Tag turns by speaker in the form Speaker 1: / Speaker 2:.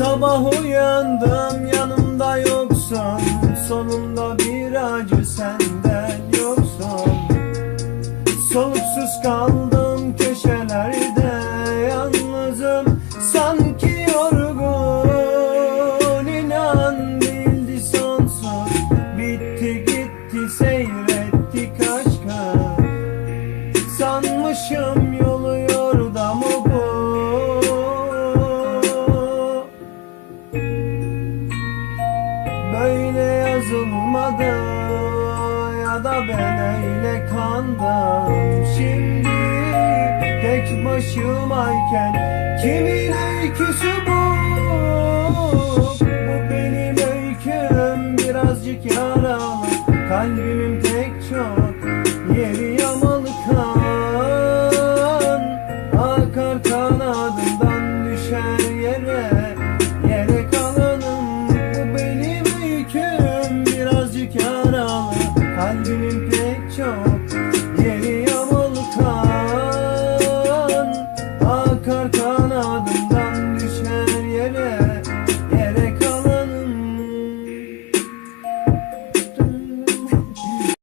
Speaker 1: Sabah uyandım yanımda yoksun Sonunda bir acı senden yoksun Soluksuz kaldım köşelerde Yalnızım sanki yorgun. İnan bildi sonsuz Bitti gitti seyrettik aşkı Sanmışım Böyle yazılmadı ya da ben öyle kandım. Şimdi tek başımayken kimin öyküsü bu? Bu benim öyküm birazcık yaralı. Kalbimin pek çok yeri